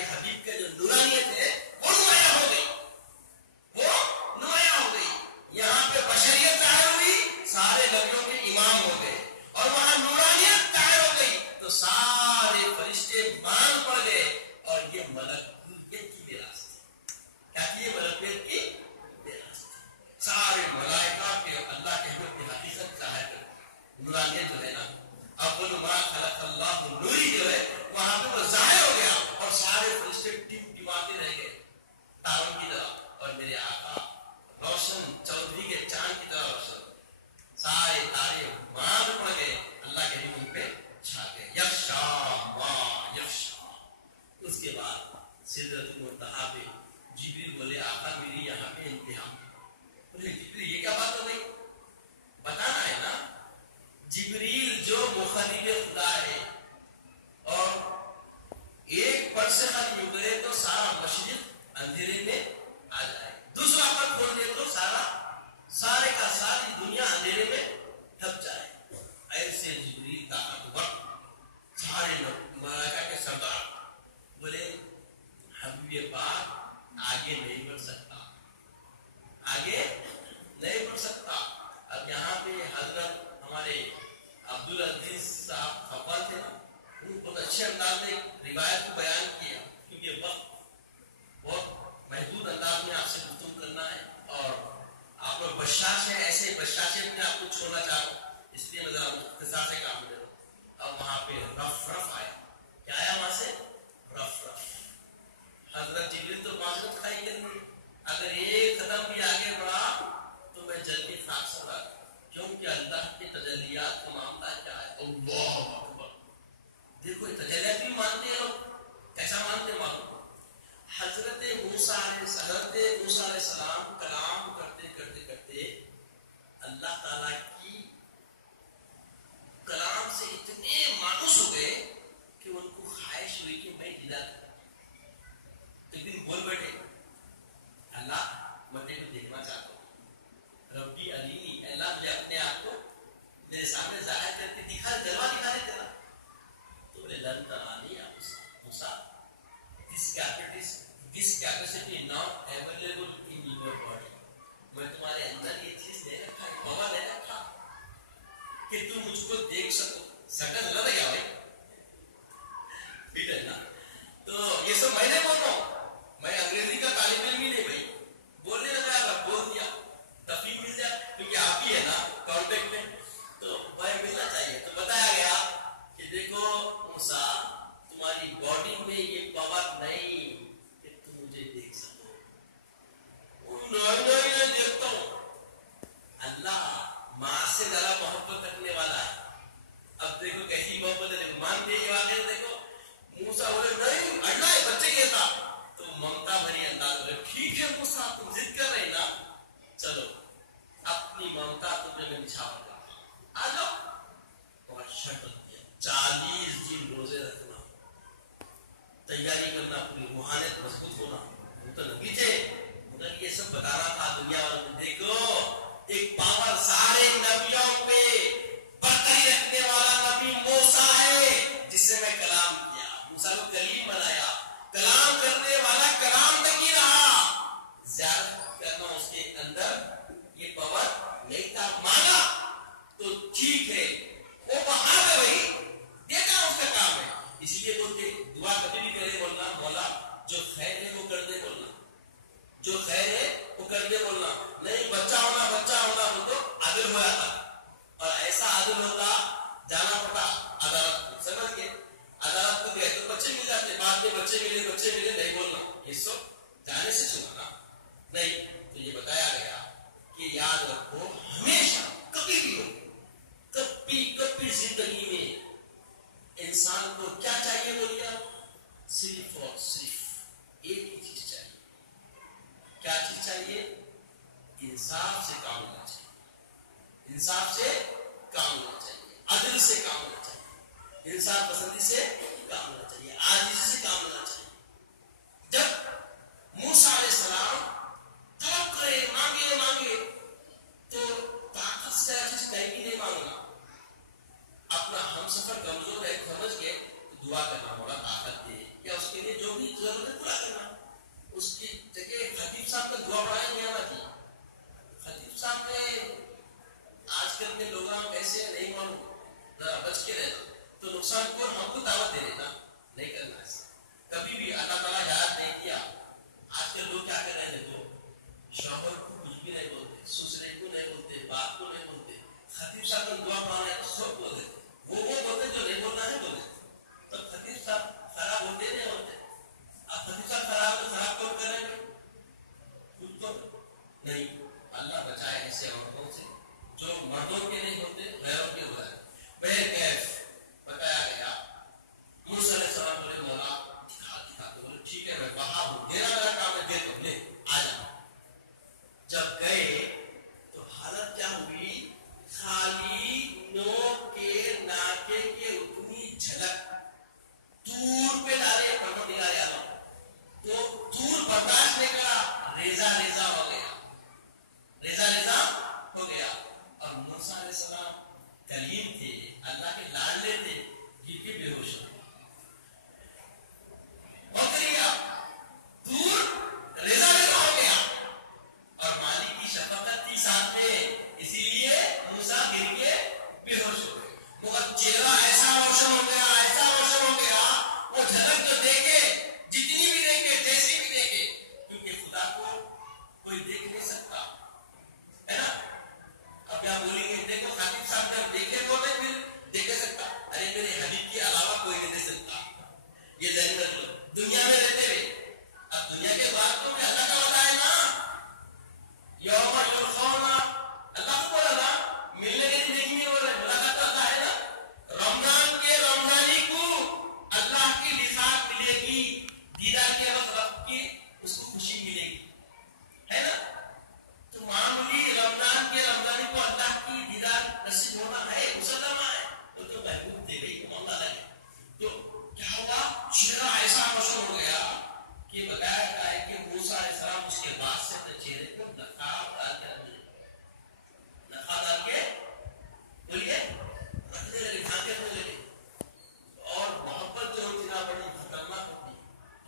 کے حبیب کا جو نورانیت ہے وہ نمایاں ہو گئی، وہ نمایاں ہو گئی. یہاں پہ بشریت ظاہر ہوئی، سارے نبیوں کے امام ہو گئے، اور وہاں نورانیت ظاہر ہو گئی تو سارے فرشتے مان پڑ گئے. اور یہ ملکوت کی میراث تھی. کیا تھی یہ ملکوت کی میراث تھی؟ سارے ملائکہ کے اللہ کے حکم کی حقیقت ظاہر کر نورانیت جو ہے نا، اول ما خلق اللہ نوری جو ہے وہاں پہ وہ ظاہر ہو گیا، اور سارے فرشتے ٹمٹماتے رہ گئے تاروں کی طرح. اور میرے آقا روشن چودھری کے چاند کی طرح روشن، سارے تارے ماں پہ پڑ گئے، اللہ کے حکم پہ چھا گئے. یخشا ما یخشا. اس کے بعد سدرۃ المنتہا پہ جبریل بولے آقا میری یہاں پہ انتہا. بولے جبریل یہ کیا بات ہو گئی؟ بتانا ہے نا. جبریل جو مخاطب خدا ہے، اور ایک پر سے خط یوں کرے تو سارا مشرق اندھیرے میں آ جائے، دوسرا پر کھول دے تو سارے کا ساری دنیا اندھیرے میں ڈھک جائے. ایسے جبریل طاقتور سارے ملائکہ کے سردار بولے حبیب پاک آگے نہیں بڑھ سکتا، آگے نہیں بڑھ سکتا. اب یہاں پہ حضرت ہمارے عبدالعزیز صاحب خفا تھے نا، انہوں نے بہت اچھے انداز میں روایت کو بیان کیا، کیونکہ وقت بہت محدود انداز میں آپ سے گفتگو کرنا ہے، اور آپ لوگ بشاش ہیں، ایسے بشاشے میں آپ کو چھوڑنا چاہتا ہوں، اس لیے میں ذرا اختصار سے کام دے رہا ہوں. اب وہاں پہ رف آیا. کیا آیا وہاں سے؟ رف. حضرت جبریل تو معذرت کھائی کرنی، اگر ایک قدم بھی آگے بڑھا تو میں جل کے خاک سڑا، کیونکہ اللہ کے تجلیات کا معاملہ کیا ہے. اللہ اکبر. دیکھو یہ تجلیات بھی مانتے ہیں لوگ، کیسا مانتے ہیں معلوم؟ حضرت موسیٰ علیہ السلام کلام کرتے کرتے کرتے اللہ تعالیٰ کی کلام سے اتنے مانوس ہو گئے کہ ان کو خواہش ہوئی کہ میں دیدار کروں. ایک دن بول بیٹھے اللہ میں تجھے دیکھنا چاہتا ہوں، ربی علی اللہ مجھے اپنے آپ کو میرے سامنے ظاہر کر کے دکھا، جلوہ دکھا دے تیرا. تو بولے لن ترانی یا موسیٰ، this capacity not available in your body. میں تمہارے اندر یہ چیز نہیں رکھا ہے، پاور نہیں رکھا کہ تم مجھ کو دیکھ سکو. سکن لگ گیا بھائی، ٹھیک ہے نا. تو یہ سب میں نے بول رہا ہوں، میں انگریزی کا طالب علم ہی نہیں بھائی، بولنے لگا اگر بول دیا تفریح مل جائے، کیونکہ آپ ہی ہے نا کانٹیکٹ میں، تو بھائی ملنا چاہیے. تو بتایا گیا کہ دیکھو موسیٰ تمہاری باڈی میں یہ پاور نہیں کہ تم مجھے دیکھ سکو. نہیں دیکھتا ہوں. اللہ ماں سے ذرا محبت رکھنے والا ہے. اب دیکھو کیسی محبت ہے، مانتے یہ واقعہ. دیکھو موسیٰ بولے نہیں اللہ ہے بچے کہتا، تو ممتا بھری انداز بولے ٹھیک ہے موسیٰ تم ضد کر رہے نا، چلو اپنی ممتا تم نے نچھاور کر آ جاؤ. اور شرط دیا 40 دن روزے رکھنا، تیاری کرنا، پوری روحانیت مضبوط ہونا. وہ تو نبی تھے، مگر یہ سب بتا رہا تھا دنیا والوں کو دیکھو ایک پاور سارے نبیوں پہ برتری رکھنے والا نبی موسیٰ ہے جس سے میں کلام کیا. موسیٰ کو کلیم بنایا، کلام کرنے والا کلام تک ہی رہا، زیادہ کرنا اس کے اندر یہ پاور نہیں تھا. مانا تو ٹھیک ہے، وہ وہاں پہ وہی دیکھا اس کا کام ہے. اس لیے بولتے دعا کبھی بھی کرے بولنا مولا جو خیر ہے وہ کر دے بولنا، جو خیر ہے وہ کر دے بولنا. نہیں بچہ ہونا وہ تو عادل ہو جاتا، اور ایسا عادل ہوتا جانا پڑتا عدالت کو. سمجھ گئے؟ عدالت کو گئے تو بچے مل جاتے، بعد میں بچے ملے نہیں بولنا، یہ سب جانے سے سنا نا نہیں. تو یہ بتایا گیا کہ یاد رکھو ہمیشہ کبھی بھی ہو، کبھی زندگی میں انسان کو کیا چاہیے بولیے آپ؟ صرف اور صرف ایک ہی چیز چاہیے. کیا چیز چاہیے؟ انصاف سے کام ہونا چاہیے، انصاف سے کام ہونا چاہیے، عدل سے کام ہونا چاہیے، انصاف پسندی سے کام ہونا چاہیے، عاجزی سے کام ہونا چاہیے. جب موسیٰ علیہ السلام طلب کرے مانگے تو طاقت سے چیز کہیں بھی نہیں مانگنا. اپنا ہم سفر کمزور ہے سمجھ کے دعا کرنا مولا طاقت دے، یا اس کے لیے جو بھی ضرورت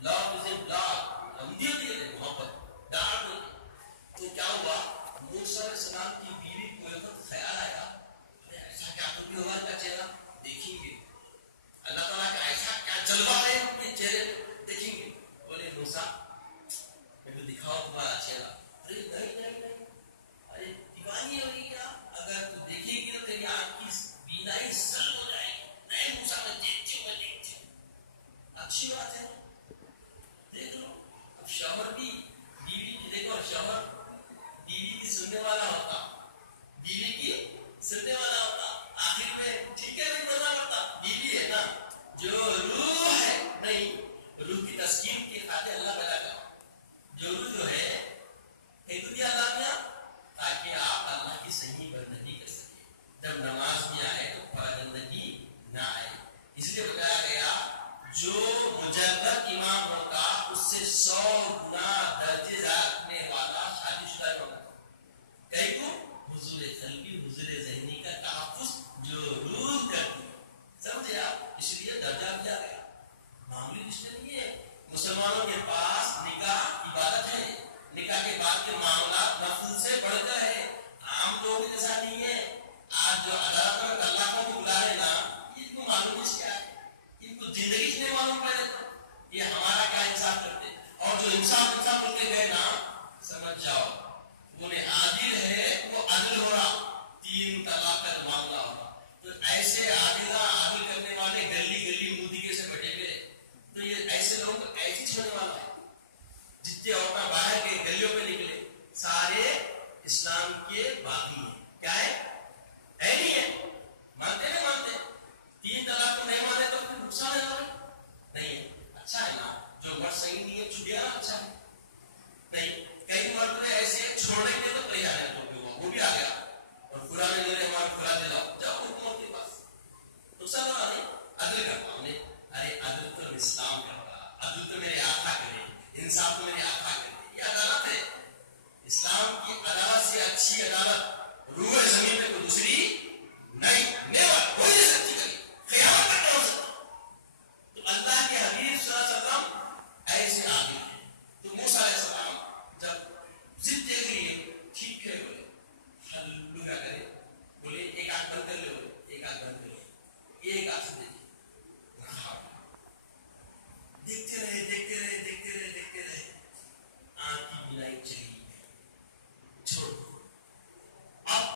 love is in blood. ہم دل دیے تھے محبت ڈار دے. تو کیا ہوا موسیٰ علیہ السلام کی بیوی کو ایک وقت خیال آیا ایسا کیا تو بھی ہوگا کا چہرہ دیکھیں گے اللہ تعالیٰ کا ایسا کیا جلوہ ہے اپنے چہرے دیکھیں گے. بولے موسیٰ میں تو دکھاؤ تمہارا چہرہ. ارے نہیں ارے دیوانی ہوگی کیا اگر تو دیکھے گی تو تیری آنکھ کی بینائی سلب ہو جائے گی. نہیں موسیٰ میں دیکھتی ہوں اچھی بات ہے دیکھ لو. اب شوہر بھی بیوی کی دیکھو شوہر بیوی کی سننے والا ہوتا بیوی کی سننے والا ہوتا آخر میں ٹھیک ہے نہیں بولنا پڑتا بیوی ہے نا جو روح ہے. نہیں روح کی تسکین کی خاطر اللہ بلا گا جو روح جو ہے ایک دنیا لامیاں تاکہ آپ اللہ کی صحیح بندگی کر سکیں. جب نماز میں آئے تو پابندگی نہ آئے. اس لیے بتایا گیا جو مجرد امام ہوگا اس سے 100 گنا درجے رکھنے والا شادی شدہ ہوگا. کئی کو حضور قلبی حضور ذہنی کا تحفظ جو روح کرتی سمجھے آپ. اس لیے درجہ دیا گیا معمولی رشتے نہیں ہے. مسلمانوں کے پاس نکاح عبادت ہے. نکاح کے بعد کے معاملات نفل سے بڑھ کر ہے. عام لوگوں جیسا نہیں ہے. آج جو عدالت میں اللہ کو بلا رہے نا ان کو معلوم ہے کیا ہے ان کو زندگی سے نہیں معلوم پڑے یہ ہمارا کیا انصاف کرتے. اور جو انصاف کرتے گئے نا سمجھ جاؤ وہ عادل ہے وہ عدل ہو رہا 3 طلاق کا معاملہ ہو رہا. تو ایسے عادل کرنے والے گلی گلی مودی سے بیٹھے گئے تو یہ ایسے لوگ ایسی چھوڑنے والا ہے. جتنے عورتیں باہر کے گلیوں پہ نکلے سارے اسلام کے باغی ہیں. کیا ہے نہیں ہے مانتے نہیں مانتے 3 طلاق کو نہیں مانے تو پھر نقصان ہے نہیں ہے. اچھا ہے نا جو مرد صحیح نہیں ہے چھٹیا اچھا ہے. نہیں کئی مرد ایسے چھوڑنے کے تو تیار ہے وہ بھی آ گیا اور پورا میں میرے ہمارا پورا دلاؤ جاؤ حکومت کے پاس نقصان ہوا نہیں. عدل کرتا ہوں نے ارے عدل تو اسلام کرتا عدل تو میرے آقا کرے انصاف تو میرے